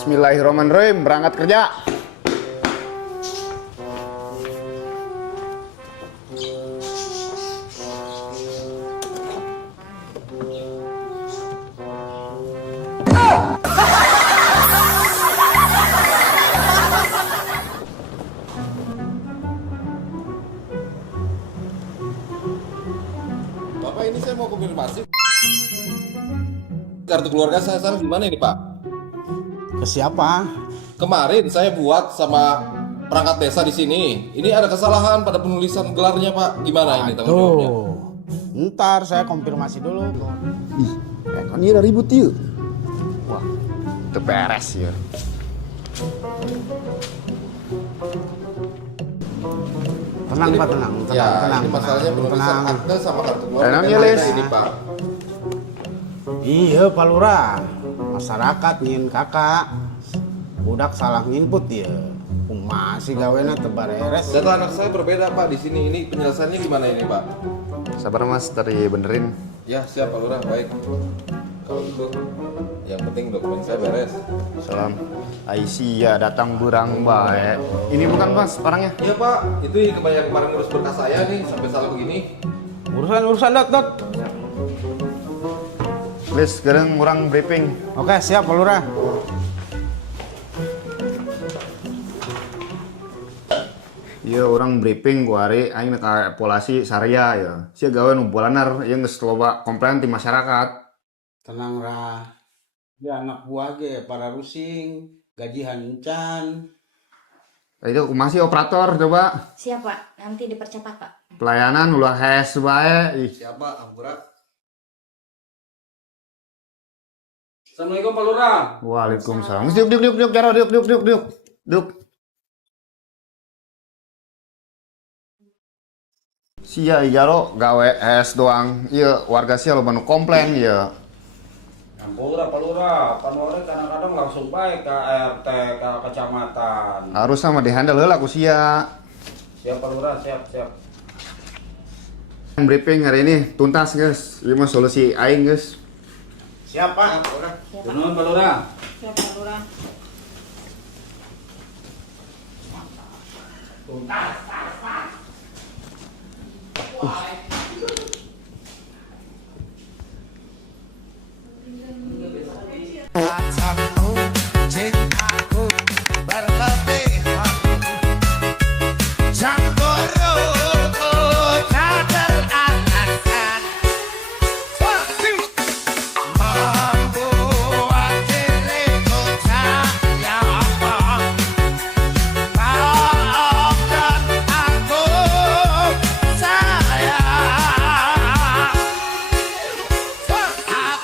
Bismillahirrahmanirrahim, berangkat kerja. Bapak, ini saya mau konfirmasi. Kartu keluarga saya sekarang gimana ini, Pak? Ke siapa? Kemarin saya buat sama perangkat desa di sini. Ini ada kesalahan pada penulisan gelarnya, Pak. Gimana ini tanggung jawabnya? Ntar saya konfirmasi dulu. Kan ini udah ribut yuk. Wah, itu beres ya. Tenang Ini- Pak, tenang. Ya, tenang, ini masalahnya tenang, penulisan tenang. akte sama kartu keluarga. Tenang ya, yang Lis. beda ini, Pak. Iya Pak Lurah, masyarakat ingin kakak. Budak salah nginput ya. Masih gawena tebareres. Data anak saya berbeda, Pak. Di sini ini penjelasannya gimana ini, Pak? Sabar mas, tadi benerin. Ya, siap, Pak Lurah. Baik. Kalau gitu, yang penting dokumen saya beres. Salam. Aisyah datang burang baik. Ini bukan mas orangnya. Iya, Pak. Itu yang kemarin ngurus berkas saya nih sampai salah begini. Urusan dot. Please, sekarang orang briefing. Oke siap Pak Lurah. Iya, orang briefing gua hari aing ka polisi Saria ya. Sia gawe nu bulanar yang geus loba komplain ti masyarakat. Tenang Rah. Ya anak buah ge para rusing, gaji hancan. Itu masih operator coba. Siap Pak, nanti dipercepat Pak. Pelayanan ulah hes bae. Ih, Siapa, Ampura? Assalamualaikum Pak Lurah. Waalaikumsalam. Duk, Jaro, duk. Sia Jaro gawe es doang. Iya, warga sia lo nu komplain ya. Ampura Pak Lurah, panorek kadang-kadang langsung baik ke RT, ke kecamatan. Harus sama dihandle heula ku sia. Siap Pak Lurah, siap. Briefing hari ini tuntas, guys. Ieu mah solusi aing, guys. Siap Pak. Nuhun Pak Lurah. Siap Pak Lurah.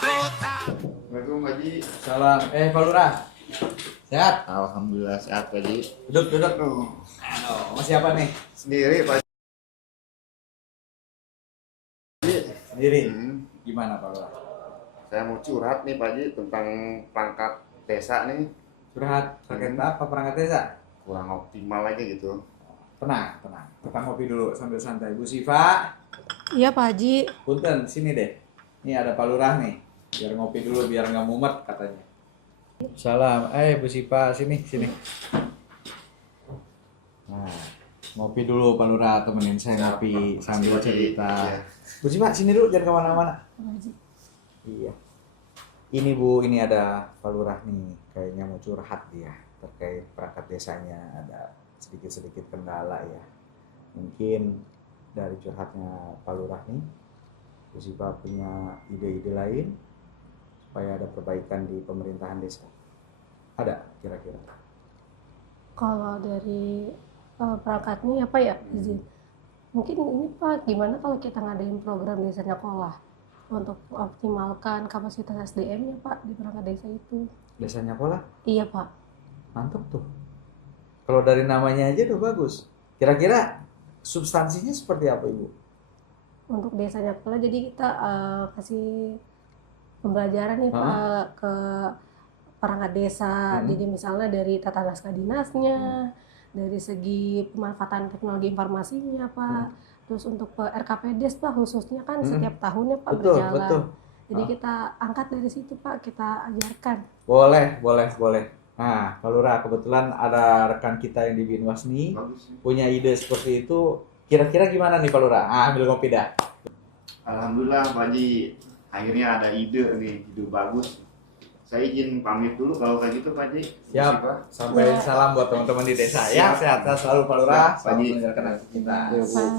Assalamualaikum, Haji. Salam. Pak Lurah. Sehat? Alhamdulillah sehat, Haji. Duduk. Aduh, masih apa nih? Sendiri, Pak. Sendiri. Hmm, Gimana Pak Lurah? saya mau curhat nih, Pak Haji, tentang perangkat desa nih. Curhat terkait apa perangkat desa? Kurang optimal aja gitu. Tenang. Kita ngopi dulu sambil santai. Bu Siva, Iya Pak Haji. punten sini deh. Ini ada Pak Lurah nih. Biar ngopi dulu biar nggak mumet katanya. Salam. Bu Siva sini. Nah, ngopi dulu Pak Lurah, temenin saya ngopi sambil cerita. Iya. Bu Siva sini dulu jangan kemana-mana. Iya. Ini Bu, ini ada Pak Lurah nih, kayaknya mau curhat dia terkait perangkat desanya ada sedikit kendala ya. Mungkin dari curhatnya Pak Lurah nih, Bu Siva punya ide-ide lain supaya ada perbaikan di pemerintahan desa. Ada kira-kira? Kalau dari perangkatnya apa ya izin? Mungkin ini Pak, gimana kalau kita ngadain program desa nyakolah untuk optimalkan kapasitas SDM-nya Pak di perangkat desa itu? Desanya pola? Iya Pak. Mantap tuh. Kalau dari namanya aja udah bagus. Kira-kira substansinya seperti apa Ibu? Untuk desa nyakolah jadi kita kasih pembelajaran nih Pak ke perangkat desa. Jadi misalnya dari tata naskah dinasnya, dari segi pemanfaatan teknologi informasinya Pak, terus untuk RKPDes Pak khususnya kan setiap tahunnya Pak berjalan. Betul. Jadi kita angkat dari situ Pak, kita ajarkan. Boleh. Nah, Pak Lurah, kebetulan ada rekan kita yang di Binwas nih punya ide seperti itu. Kira-kira gimana nih Pak Lurah? Ambil kopi dah. Alhamdulillah Pak Haji, akhirnya ada ide nih, ide bagus. Saya izin pamit dulu kalau kayak gitu Pak Haji. Siap. Pak. Sampai salam buat teman-teman di desa ya. Sehat selalu Pak Lurah. Siap, Pak Haji. Selamat menjalankan aktivitas kita. Pak.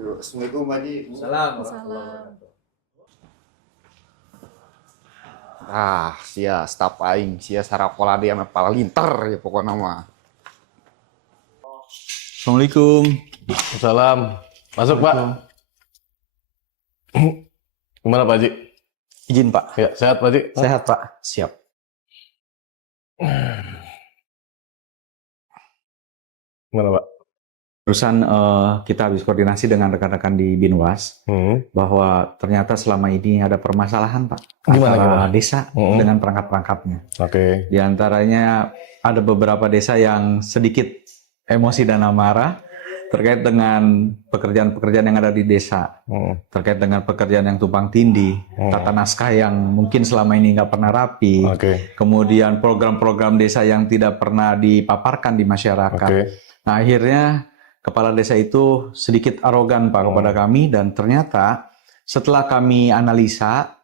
Yuk, Assalamualaikum Pak Haji. Salam. Salam. Sia staf aing, sia sarapola dia mah palinter ya pokoknya mah. Assalamualaikum. Salam. Masuk Pak. Gimana Pak Haji? Izin Pak. Ya, sehat Pak Haji? Sehat Pak. Siap. Gimana Pak? Barusan kita habis koordinasi dengan rekan-rekan di Binwas bahwa ternyata selama ini ada permasalahan Pak antara desa dengan perangkat-perangkatnya. Oke. Di antaranya ada beberapa desa yang sedikit emosi dan amarah terkait dengan pekerjaan-pekerjaan yang ada di desa, terkait dengan pekerjaan yang tumpang tindih, tata naskah yang mungkin selama ini nggak pernah rapi, kemudian program-program desa yang tidak pernah dipaparkan di masyarakat. Nah akhirnya kepala desa itu sedikit arogan Pak kepada kami, dan ternyata setelah kami analisa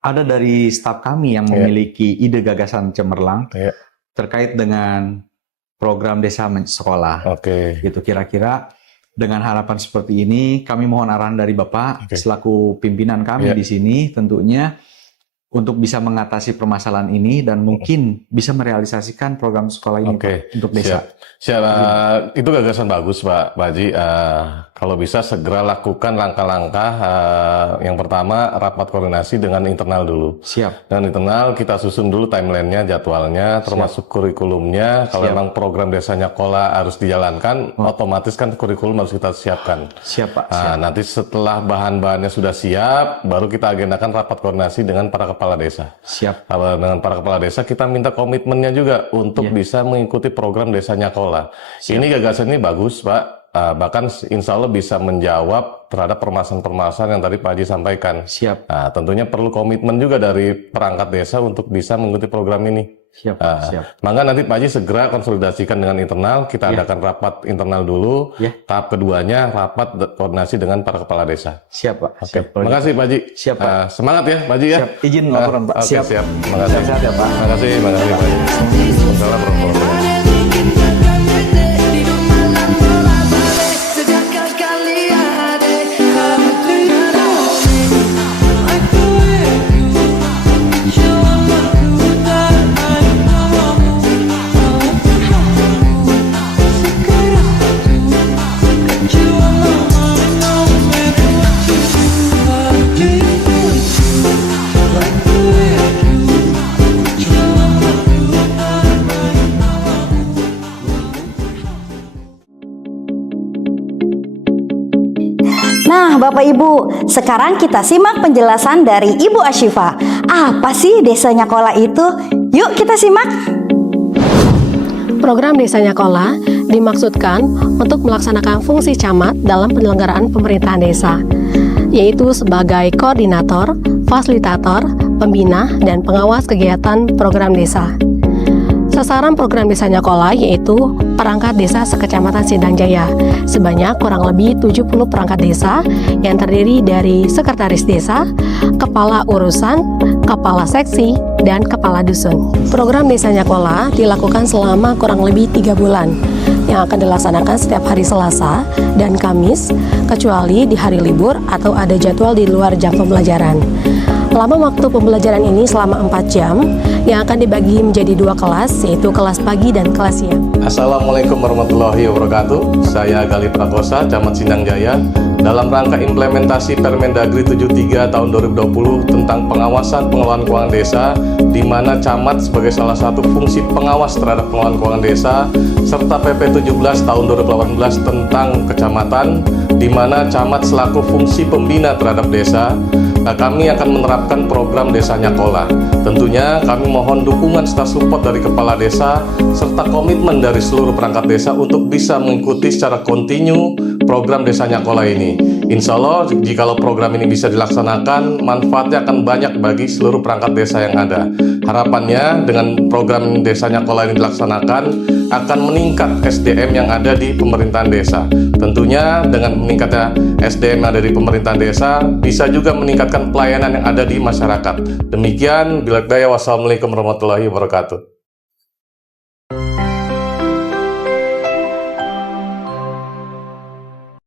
ada dari staf kami yang memiliki ide gagasan cemerlang terkait dengan program desa sekolah. Gitu kira-kira dengan harapan seperti ini kami mohon arahan dari Bapak selaku pimpinan kami di sini tentunya untuk bisa mengatasi permasalahan ini dan mungkin bisa merealisasikan program sekolah ini Pak, untuk desa. Siap. Itu gagasan bagus Pak Haji. Kalau bisa segera lakukan langkah-langkah. Yang pertama rapat koordinasi dengan internal dulu. Siap. Dan internal kita susun dulu timelinenya, jadwalnya, termasuk kurikulumnya. Kalau memang program desanya Kola harus dijalankan, otomatis kan kurikulum harus kita siapkan. Siap Pak. Nanti setelah bahan-bahannya sudah siap, baru kita agendakan rapat koordinasi dengan para kepala desa. Siap. Kalau dengan para kepala desa kita minta komitmennya juga untuk bisa mengikuti program desanya Kola. Ini gagasan ini bagus Pak. Bahkan insya Allah bisa menjawab terhadap permasalahan-permasalahan yang tadi Pak Haji sampaikan. Siap. Tentunya perlu komitmen juga dari perangkat desa untuk bisa mengikuti program ini. Siap. Siap. Maka nanti Pak Haji segera konsolidasikan dengan internal, kita adakan rapat internal dulu. Tahap keduanya rapat koordinasi dengan para kepala desa. Siap Pak. Oke. Terima kasih Pak Haji. Siap Pak. Semangat ya Pak Haji ya. Siap. Izin laporan Pak. Siap. Terima kasih. Sehat ya Pak. Terima kasih Pak Haji. Assalamualaikum warahmatullahi wabarakatuh. Nah, Bapak Ibu, sekarang kita simak penjelasan dari Ibu Ashifa. Apa sih Desanya Kola itu? Yuk kita simak. Program Desanya Kola dimaksudkan untuk melaksanakan fungsi camat dalam penyelenggaraan pemerintahan desa, yaitu sebagai koordinator, fasilitator, pembina, dan pengawas kegiatan program desa. Sasaran program Desanya Kola yaitu perangkat desa sekecamatan Sindang Jaya, sebanyak kurang lebih 70 perangkat desa yang terdiri dari sekretaris desa, kepala urusan, kepala seksi, dan kepala dusun. Program Desanya Kola dilakukan selama kurang lebih 3 bulan, yang akan dilaksanakan setiap hari Selasa dan Kamis, kecuali di hari libur atau ada jadwal di luar jam pembelajaran. Lama waktu pembelajaran ini selama 4 jam, yang akan dibagi menjadi 2 kelas, yaitu kelas pagi dan kelas siang. Assalamualaikum warahmatullahi wabarakatuh. Saya Gali Prakosa, Camat Sindang Jaya. Dalam rangka implementasi Permendagri 73 tahun 2020 tentang pengawasan pengelolaan keuangan desa, di mana camat sebagai salah satu fungsi pengawas terhadap pengelolaan keuangan desa, serta PP 17 tahun 2018 tentang kecamatan, di mana camat selaku fungsi pembina terhadap desa. Kami akan menerapkan program Desanya Kola. Tentunya kami mohon dukungan serta support dari kepala desa serta komitmen dari seluruh perangkat desa untuk bisa mengikuti secara kontinu program Desa Nyakola ini. Insya Allah, jikalau program ini bisa dilaksanakan, manfaatnya akan banyak bagi seluruh perangkat desa yang ada. Harapannya, dengan program Desa Nyakola ini dilaksanakan, akan meningkat SDM yang ada di pemerintahan desa. Tentunya, dengan meningkatnya SDM yang ada di pemerintahan desa, bisa juga meningkatkan pelayanan yang ada di masyarakat. Demikian, bila daya, wassalamualaikum warahmatullahi wabarakatuh.